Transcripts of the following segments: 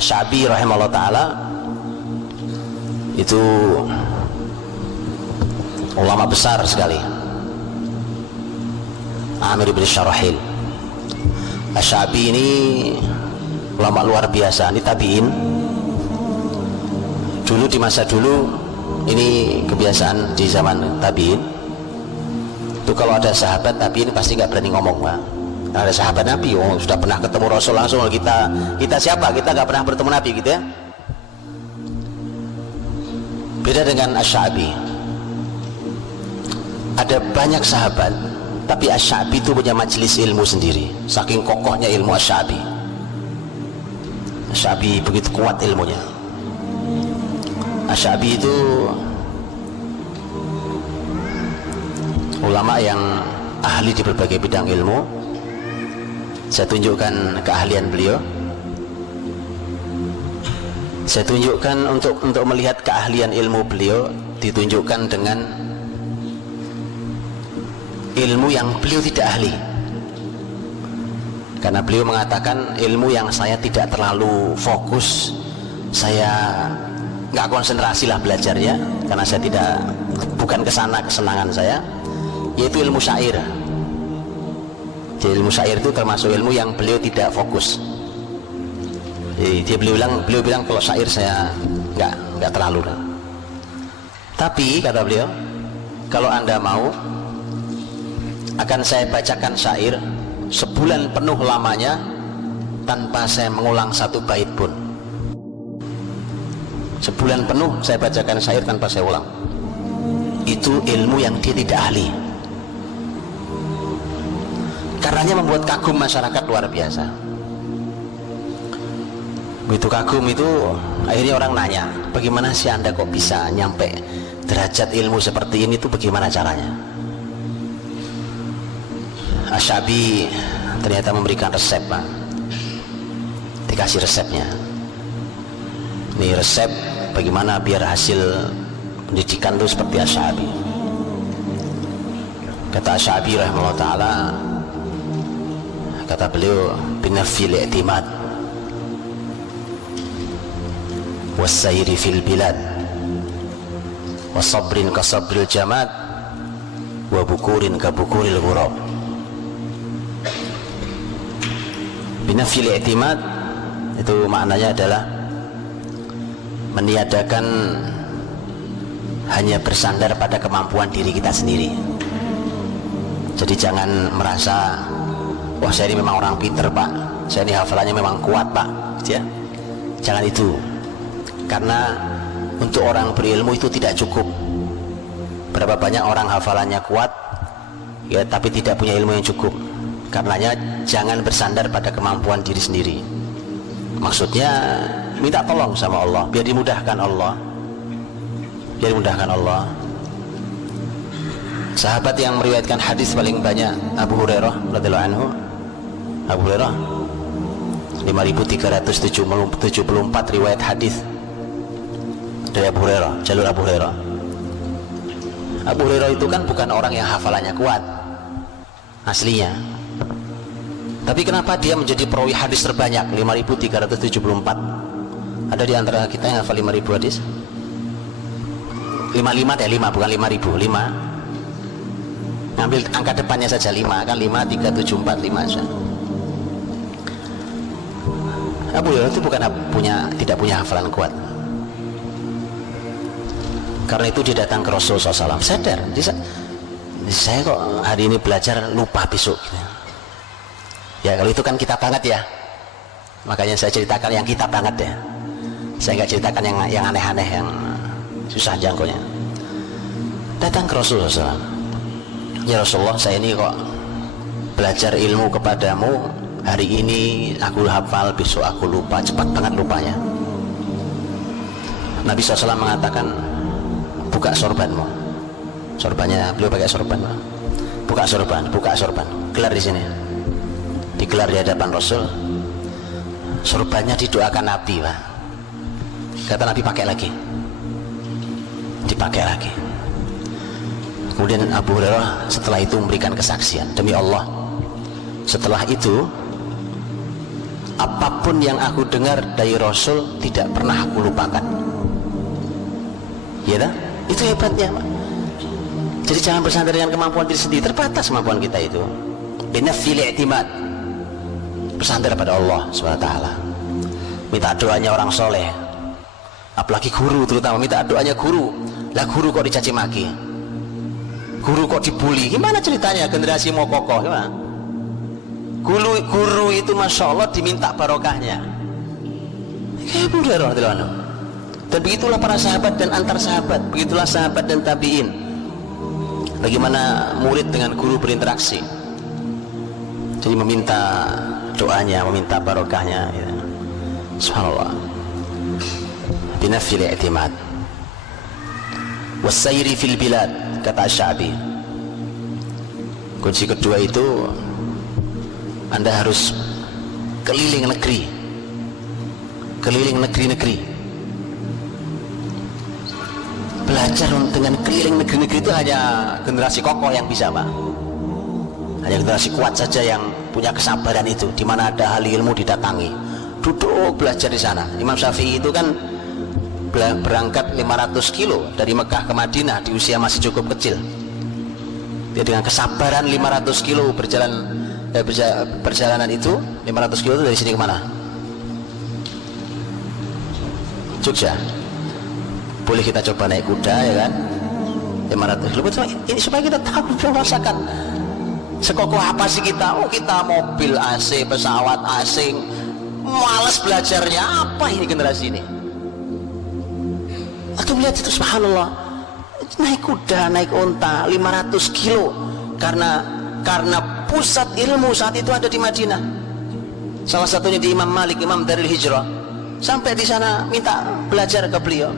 Asy-Sya'bi rahimahullah ta'ala itu ulama besar sekali, Amir bin Syarahil. Asy-Sya'bi ini ulama luar biasa, ini tabi'in. Dulu di masa dulu ini kebiasaan di zaman tabi'in itu kalau ada sahabat tabi'in pasti nggak berani ngomong, Pak. Nah, ada sahabat Nabi, sudah pernah ketemu Rasul langsung, kita siapa? Kita nggak pernah bertemu Nabi gitu ya. Beda dengan Asy-Sya'bi. Ada banyak sahabat, tapi Asy-Sya'bi itu punya majelis ilmu sendiri. Saking kokohnya ilmu Asy-Sya'bi. Asy-Sya'bi begitu kuat ilmunya. Asy-Sya'bi itu ulama yang ahli di berbagai bidang ilmu. Saya tunjukkan keahlian beliau. Saya tunjukkan untuk melihat keahlian ilmu beliau ditunjukkan dengan ilmu yang beliau tidak ahli. Karena beliau mengatakan ilmu yang saya tidak terlalu fokus, saya nggak konsentrasi lah belajarnya, karena saya bukan kesana kesenangan saya, yaitu ilmu syair. Jadi ilmu syair itu termasuk ilmu yang beliau tidak fokus. Jadi beliau bilang kalau syair saya nggak terlalu. Tapi kata beliau, kalau Anda mau, akan saya bacakan syair sebulan penuh lamanya tanpa saya mengulang satu bait pun. Sebulan penuh saya bacakan syair tanpa saya ulang. Itu ilmu yang dia tidak ahli. Karenanya membuat kagum masyarakat luar biasa. Begitu kagum itu akhirnya orang nanya, bagaimana sih Anda kok bisa nyampe derajat ilmu seperti ini, itu bagaimana caranya? Asy-Sya'bi ternyata memberikan resep, Pak. Dikasih resepnya. Ini resep bagaimana biar hasil pendidikan itu seperti Asy-Sya'bi. Kata Asy-Sya'bi rahimahullah ta'ala, kata beliau, binafil i'timad wassayri fil bilad wasabrin kasabril jamad wa bukurin kabukuril ghurab. Binafil i'timad itu maknanya adalah meniadakan hanya bersandar pada kemampuan diri kita sendiri. Jadi jangan merasa, wah saya ini memang orang pinter, Pak, saya ini hafalannya memang kuat, Pak, ya. Jangan itu. Karena untuk orang berilmu itu tidak cukup. Berapa banyak orang hafalannya kuat ya, tapi tidak punya ilmu yang cukup. Karenanya jangan bersandar pada kemampuan diri sendiri. Maksudnya minta tolong sama Allah, biar dimudahkan Allah. Biar dimudahkan Allah. Sahabat yang meriwayatkan hadis paling banyak Abu Hurairah radhiyallahu anhu. Abu Hurairah 5374 riwayat hadis dari Abu Hurairah, jalur Abu Hurairah. Abu Hurairah itu kan bukan orang yang hafalannya kuat aslinya, tapi kenapa dia menjadi perawi hadis terbanyak 5374? Ada di antara kita yang hafal 5000 hadis? 55 deh, 5 bukan 5000, 5. Ngambil angka depannya saja 5, kan 5, 3, 7, 4, 5 saja. Abu Hurairah itu bukan tidak punya hafalan kuat. Karena itu dia datang ke Rasulullah SAW, sadar, saya kok hari ini belajar lupa besok. Ya kalau itu kan kita banget ya. Makanya saya ceritakan yang kita banget ya. Saya nggak ceritakan yang aneh-aneh, yang susah jangkaunya. Datang ke Rasulullah SAW, ya Rasulullah, saya ini kok belajar ilmu kepadamu, hari ini aku hafal, besok aku lupa, cepat banget lupanya. Nabi SAW mengatakan, buka sorbanmu. Sorbannya beliau pakai sorban, Pak. Buka sorban, gelar di sini, digelar di hadapan Rasul. Sorbannya didoakan Nabi, Pak. Kata Nabi, pakai lagi, dipakai lagi. Kemudian Abu Hurairah setelah itu memberikan kesaksian, demi Allah, setelah itu apapun yang aku dengar dari Rasul tidak pernah aku lupakan. Ya dah? Itu hebatnya, Pak. Jadi jangan bersandar dengan kemampuan diri sendiri, terbatas kemampuan kita itu. Binafil i'timad, bersandar pada Allah SWT. Minta doanya orang soleh, apalagi guru, terutama minta doanya guru. Lah guru kok dicaci maki, guru kok dibully, gimana ceritanya generasi mau kokoh? Gimana? Guru itu masya Allah diminta barokahnya. Dan begitulah para sahabat dan antar sahabat, begitulah sahabat dan tabiin. Bagaimana murid dengan guru berinteraksi, jadi meminta doanya, meminta barokahnya, ya. Subhanallah. Binafil i'timad wasayri fil bilad, kata Syabi. Kunci kedua itu Anda harus keliling negeri, keliling negeri-negeri. Belajar dengan keliling negeri-negeri itu hanya generasi kokoh yang bisa, Pak. Hanya generasi kuat saja yang punya kesabaran itu. Di mana ada ahli ilmu didatangi, duduk belajar di sana. Imam Syafi'i itu kan berangkat 500 kilo dari Mekah ke Madinah di usia masih cukup kecil. Dia dengan kesabaran 500 kilo perjalanan itu. 500 kilo itu dari sini kemana? Jogja. Boleh kita coba naik kuda, ya kan? 500 kilo. Ini supaya kita tahu, merasakan sekokoh apa sih kita. Oh, kita mobil AC, pesawat asing, malas belajarnya. Apa ini generasi ini? Atau melihat itu, subhanallah, naik kuda, naik unta 500 kilo karena pusat ilmu saat itu ada di Madinah. Salah satunya di Imam Malik, Imam Darul Hijrah. Sampai di sana minta belajar ke beliau.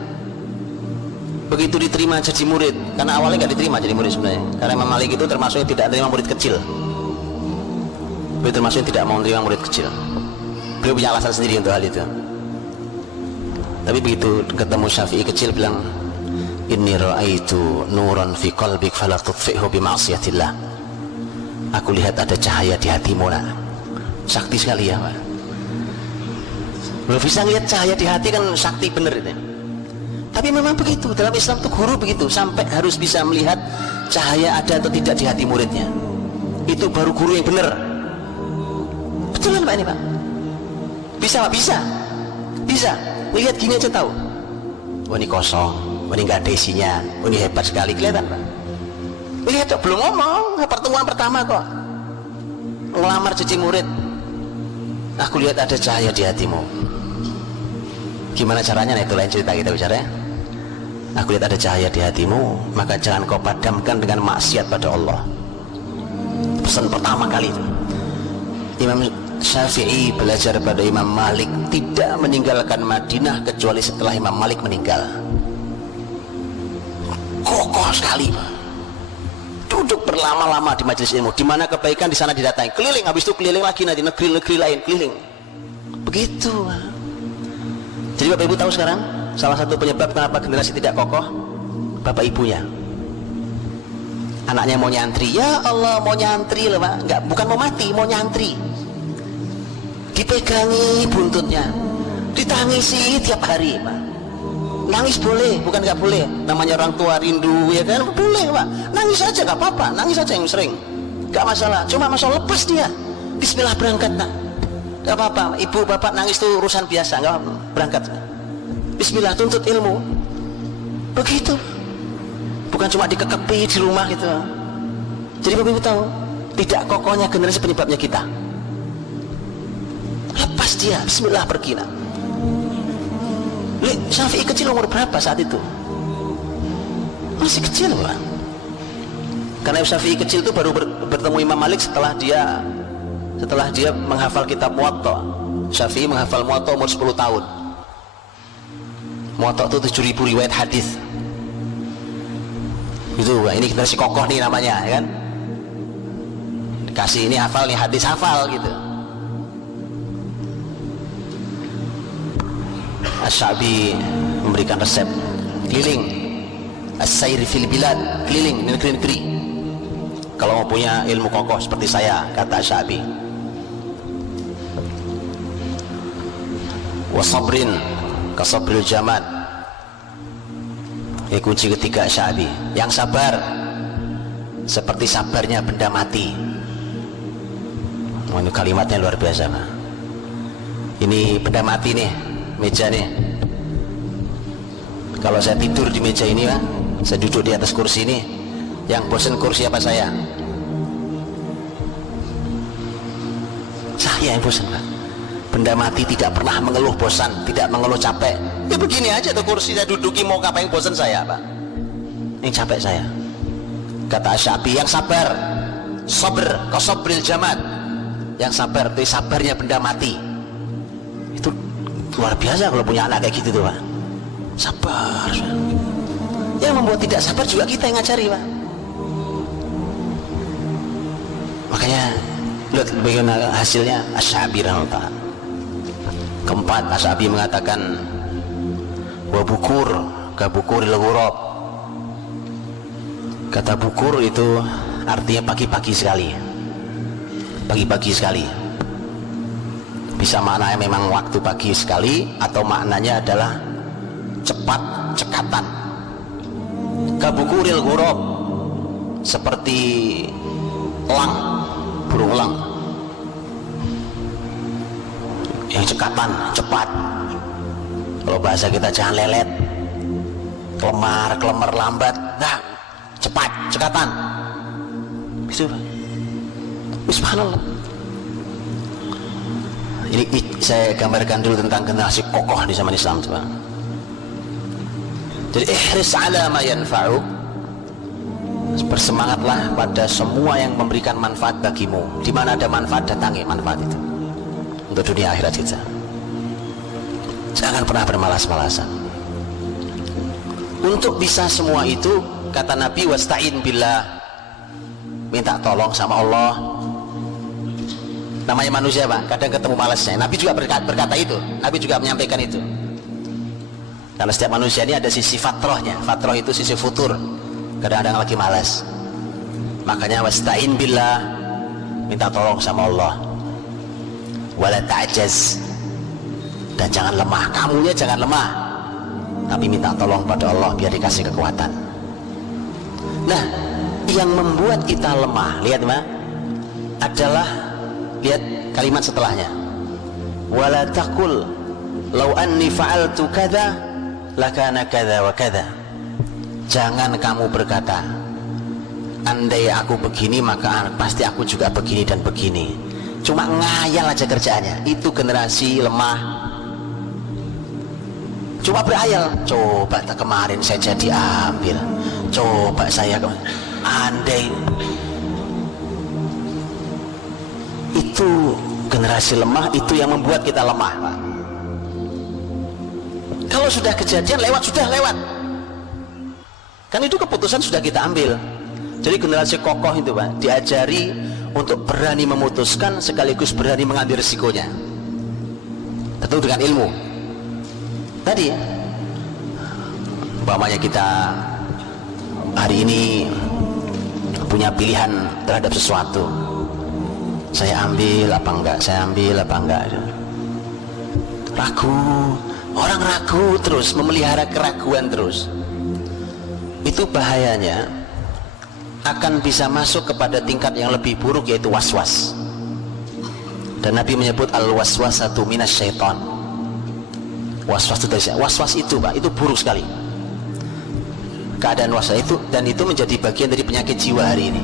Begitu diterima jadi murid, karena awalnya nggak diterima jadi murid sebenarnya, karena Imam Malik itu termasuk yang tidak menerima murid kecil. Beliau termasuk yang tidak mau menerima murid kecil. Beliau punya alasan sendiri untuk hal itu. Tapi begitu ketemu Syafi'i kecil, bilang, inni ra'aitu nuran fi qalbik fala tudfi'hu bi ma'siyatillah. Aku lihat ada cahaya di hatimu, nak. Sakti sekali ya, Pak. Belum bisa ngelihat cahaya di hati kan sakti bener itu. Tapi memang begitu, dalam Islam tuh guru begitu, sampai harus bisa melihat cahaya ada atau tidak di hati muridnya. Itu baru guru yang bener. Betul kan, Pak, ini, Pak? Bisa, Pak? Bisa. Lihat gini aja tahu. Oh, ini kosong, oh, ini nggak ada isinya, oh, ini hebat sekali, kelihatan, Pak. Lihat, belum ngomong, pertemuan pertama kok ngelamar jadi murid. Aku lihat ada cahaya di hatimu. Gimana caranya? Nah, itu lain cerita kita bicara ya. Aku lihat ada cahaya di hatimu, maka jangan kau padamkan dengan maksiat pada Allah. Pesan pertama kali itu. Imam Syafi'i belajar pada Imam Malik, tidak meninggalkan Madinah kecuali setelah Imam Malik meninggal. Kokoh sekali, Pak. Duduk berlama-lama di majelis ilmu, di mana kebaikan di sana didatangi, keliling, habis itu keliling lagi nanti negeri-negeri lain, keliling. Begitu, Pak. Jadi Bapak Ibu tahu sekarang salah satu penyebab kenapa generasi tidak kokoh, bapak ibunya. Anaknya mau nyantri, ya Allah, mau nyantri loh, Pak. Enggak, bukan mau mati, mau nyantri. Dipegangi buntutnya, ditangisi tiap hari, Pak. Nangis boleh, bukan nggak boleh. Namanya orang tua rindu, ya kan? Boleh, Pak. Nangis aja nggak apa-apa, nangis aja yang sering, nggak masalah. Cuma masalah lepas dia. Bismillah, berangkat, nak. Nggak apa-apa. Ibu bapak nangis itu urusan biasa, nggak apa-apa. Berangkat. Bismillah, tuntut ilmu. Begitu. Bukan cuma dikekepi di rumah gitu. Jadi Bapak Ibu tahu, tidak kokohnya generasi penyebabnya kita. Lepas dia, bismillah, pergi, nak. Syafi'i kecil umur berapa saat itu? Masih kecil, Pak. Karena Syafi'i kecil itu baru bertemu Imam Malik setelah dia menghafal kitab Muwatta. Syafi'i menghafal Muwatta umur 10 tahun. Muwatta itu 7.000 riwayat hadis. Gitu, Pak. Ini kita si kokoh nih namanya, ya kan? Dikasih ini hafal nih, hadis hafal gitu. Asy-Sya'bi memberikan resep keliling, as-sayr fil bilad, keliling negeri-negeri. Kalau mau punya ilmu kokoh seperti saya, kata Asy-Sya'bi. Wasabrin kasabril jamad. Kunci ketiga Sya'bi, yang sabar seperti sabarnya benda mati. Ini kalimatnya luar biasa, Pak. Ini benda mati nih, meja nih. Kalau saya tidur di meja ini, Pak, saya duduk di atas kursi ini, yang bosan kursi apa saya? Saya yang bosan, Pak. Benda mati tidak pernah mengeluh bosan, tidak mengeluh capek. Ya begini aja tuh kursi saya duduki, mau ngapain bosan saya, Pak? Yang capek saya. Kata Asy-Sya'bi, yang sabar, sabr kasabril jamad. Yang sabar itu sabarnya benda mati. Itu luar biasa kalau punya anak kayak gitu tuh, Pak. Sabar. Yang membuat tidak sabar juga kita yang ngajari, Pak. Makanya lihat bagaimana hasilnya Asy-Sya'bi rahimahullah. Keempat, Asy-Sya'bi mengatakan wa bukur ka bukuril ghurab. Kata bukur itu artinya pagi-pagi sekali, pagi-pagi sekali. Bisa maknanya memang waktu pagi sekali, atau maknanya adalah cepat cekatan. Ka bukuril ghurab, seperti elang, burung elang yang cekatan, cepat. Kalau bahasa kita jangan lelet, kelemar lambat, nah cepat, cekatan. Itu, subhanallah. Ini saya gambarkan dulu tentang generasi kokoh di zaman Islam, coba. Jadi ihris ala ma yanfa'u, bersemangatlah pada semua yang memberikan manfaat bagimu. Di mana ada manfaat, datangi manfaat itu untuk dunia akhirat kita. Jangan pernah bermalas-malasan. Untuk bisa semua itu, kata Nabi, wasta'in billah, minta tolong sama Allah. Namanya manusia, Pak, kadang ketemu malasnya. Nabi juga berkata itu, Nabi juga menyampaikan itu. Karena setiap manusia ini ada sisi fatrohnya. Fatroh itu sisi futur, kadang-kadang lagi malas. Makanya wasta'in billah, minta tolong sama Allah. Wala ta'jaz, dan jangan lemah. Kamunya jangan lemah, tapi minta tolong pada Allah biar dikasih kekuatan. Nah, yang membuat kita lemah, lihat, Pak, adalah, lihat kalimat setelahnya, wala taqul law anni fa'altu kadza lakana kadza wa kadza. Jangan kamu berkata, andai aku begini maka pasti aku juga begini dan begini. Cuma ngayal aja kerjaannya. Itu generasi lemah. Cuma berhayal, coba kemarin saya jadi ambil, coba saya andai. Itu generasi lemah, itu yang membuat kita lemah, Pak. Kalau sudah kejadian lewat, sudah lewat, kan itu keputusan sudah kita ambil. Jadi generasi kokoh itu, Pak, diajari untuk berani memutuskan sekaligus berani mengambil risikonya, tentu dengan ilmu. Tadi umpamanya kita hari ini punya pilihan terhadap sesuatu, saya ambil apa enggak, saya ambil apa enggak, ragu. Orang ragu terus, memelihara keraguan terus, itu bahayanya akan bisa masuk kepada tingkat yang lebih buruk, yaitu waswas. Dan Nabi menyebut al-waswasatu minasyaiton. Waswas itu dari waswas itu, Pak, itu buruk sekali. Keadaan waswas itu, dan itu menjadi bagian dari penyakit jiwa hari ini.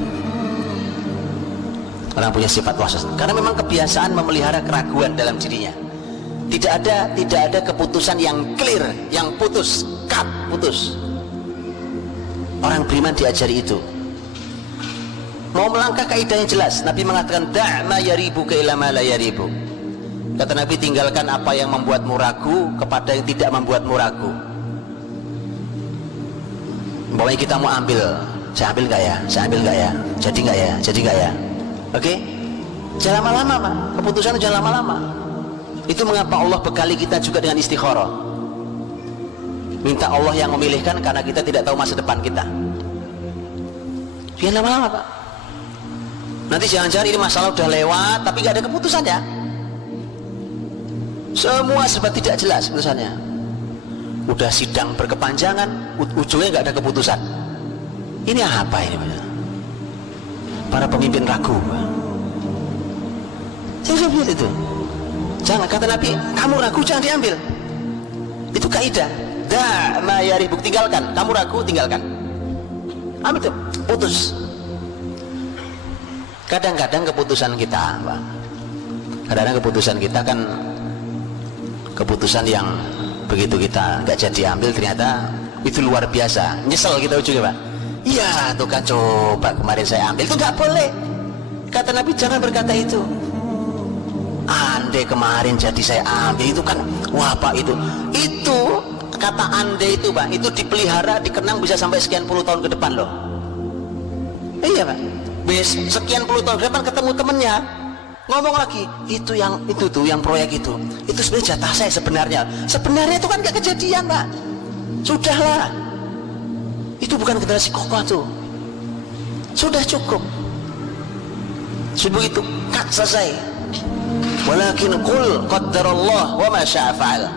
Orang punya sifat waswas karena memang kebiasaan memelihara keraguan dalam dirinya. Tidak ada keputusan yang clear, yang putus, cut, putus. Orang beriman diajari itu. Mau melangkah kaidahnya jelas. Nabi mengatakan da'ma yaribuka ila ma la yaribu. Kata Nabi, tinggalkan apa yang membuatmu ragu kepada yang tidak membuatmu ragu. Umpamanya kita mau ambil, saya ambil nggak ya? Saya ambil nggak ya? Jadi nggak ya? Jadi nggak ya? Oke? Jangan lama-lama, Pak. Keputusan jangan lama-lama. Itu mengapa Allah bekali kita juga dengan istikharah. Minta Allah yang memilihkan karena kita tidak tahu masa depan kita. Jangan lama-lama, Pak. Nanti jangan-jangan ini masalah udah lewat tapi nggak ada keputusan ya. Semua serba tidak jelas keputusannya. Udah sidang berkepanjangan, ujungnya nggak ada keputusan. Ini apa ini Pak? Para pemimpin ragu Pak. Saya lihat itu. Jangan, kata Nabi, kamu ragu jangan diambil. Itu kaidah. Da ma yaribuk, tinggalkan. Kamu ragu, tinggalkan. Ambil tuh, putus. Kadang-kadang keputusan kita Pak, kadang-kadang keputusan kita kan keputusan yang begitu kita nggak jadi ambil ternyata itu luar biasa, nyesel kita ujungnya Pak. Iya tuh kan, coba kemarin saya ambil, itu nggak boleh. Kata Nabi jangan berkata itu. Andai kemarin jadi saya ambil, itu kan wah Pak, itu kata andai itu Pak, itu dipelihara, dikenang bisa sampai sekian puluh tahun ke depan loh. Iya Pak, sekian puluh tahun ke depan ketemu temennya ngomong lagi, itu tuh yang proyek itu sebenarnya jatah saya sebenarnya itu kan gak kejadian Pak. Sudahlah, itu bukan generasi kokoh tuh, sudah cukup. Sudah itu cut, selesai. Walakin qul qaddarallah wa ma syaa fa'al.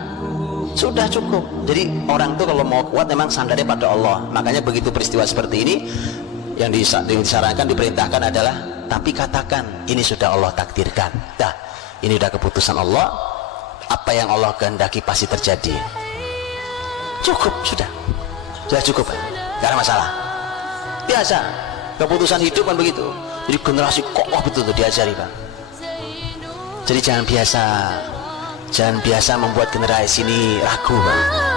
Sudah cukup. Jadi orang tuh kalau mau kuat memang sandarnya pada Allah. Makanya begitu peristiwa seperti ini yang disarankan, diperintahkan adalah tapi katakan ini sudah Allah takdirkan. Dah, ini udah keputusan Allah. Apa yang Allah kehendaki pasti terjadi. Cukup, sudah cukup Pak. Gak ada masalah. Biasa keputusan hidup kan begitu. Jadi generasi kokoh betul tuh diajari Pak. Jadi jangan biasa membuat generasi ini ragu Pak.